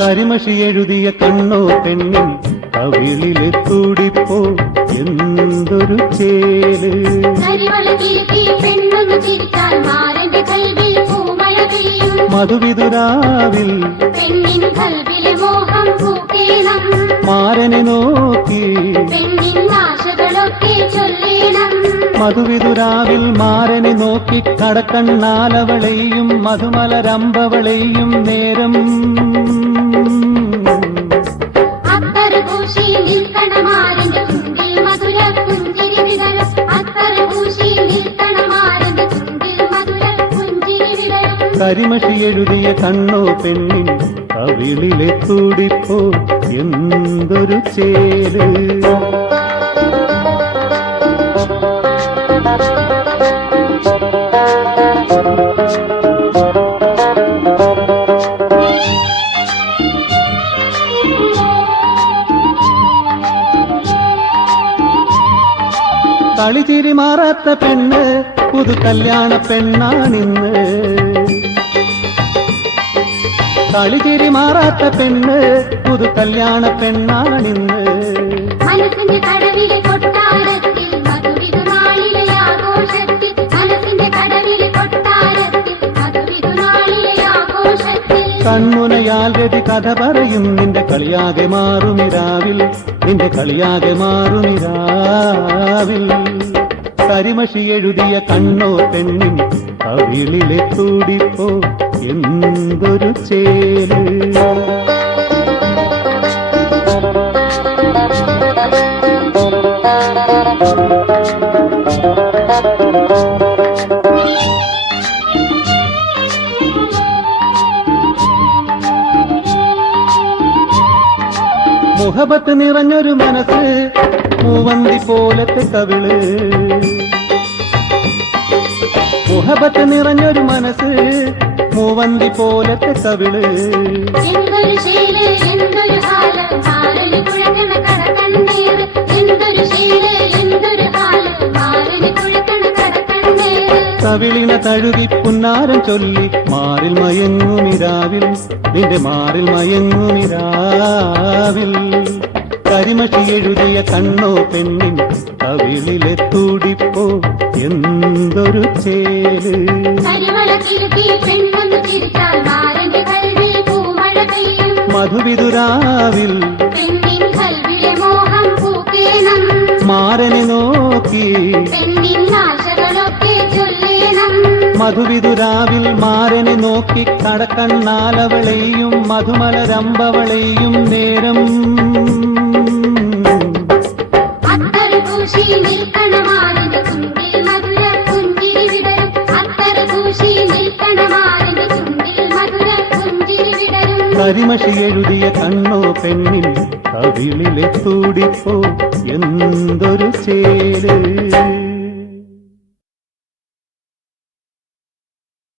കരിമഷി എഴുതിയ കണ്ണോ പെണ്ണിൻ കവിളിലെ തുടിപ്പോ എന്തൊരു ചേല്. മധുവിതുരാവിൽ മാരനെ നോക്കി മധുവിതുരാവിൽ മാരനെ നോക്കി കടക്കണ്ണാലവളെയും മധുമലരമ്പവളെയും നേരം കരിമഷി എഴുതിയ കണ്ണോ പെണ്ണിൻ കവിളിലെ തുടിപ്പോ എന്തൊരു ചേല്. കളിച്ചിരി മാറാത്ത പെണ്ണ് പുതു കല്യാണ പെണ്ണാണിന്ന്. കളിച്ചിരി മാറാത്ത പെണ്ണ് പുതു കല്യാണ പെണ്ണാണിന്ന്. മനസ്സിന്റെ കടവിലെ കൊട്ടാരത്തിൽ മധുവിധുനാളിലെ ആഘോഷത്തിൽ മനസ്സിന്റെ കടവിലെ കൊട്ടാരത്തിൽ മധുവിധുനാളിലെ ആഘോഷത്തിൽ കൺമുനയാൽ ഗതി കഥ പറയും നിന്റെ കളിയാകെ മാറുമിരാവിൽ നിന്റെ കളിയാകെ മാറുമിരാവിൽ. കരിമഷി എഴുതിയ കണ്ണോ പെണ്ണിൻ കവിളിലെ തുടിപ്പോ എന്തൊരു ചേല്. മുഹബത്ത് നിറഞ്ഞൊരു മനസ്സ് മൂവന്തി പോലത്തെ കവിള്. മുഹബത്ത് നിറഞ്ഞൊരു മനസ്സ് മൂവന്തി പോലത്തെ കവിള്. കവിളിന തഴുകി പുന്നാരം ചൊല്ലി മാറിൽ മയങ്ങുമിരാവിൽ നിന്റെ മാറിൽ മയങ്ങുമിരാവിൽ. കരിമഷി എഴുതിയ കണ്ണോ പെണ്ണിൻ കവിളിലെ തുടിപ്പോ എന്തൊരു ചേല്. മധുവിതുരാവിൽ മാരനെ നോക്കി മധുവിതുരാവിൽ മാരനെ നോക്കി കടക്കണ്ണാലവളെയും മധുമലരമ്പവളെയും നേരം കരിമഷി എഴുതിയ കണ്ണോ പെണ്ണിൻ കവിളിലെ തുടിപ്പോ എന്തൊരു ചേല്.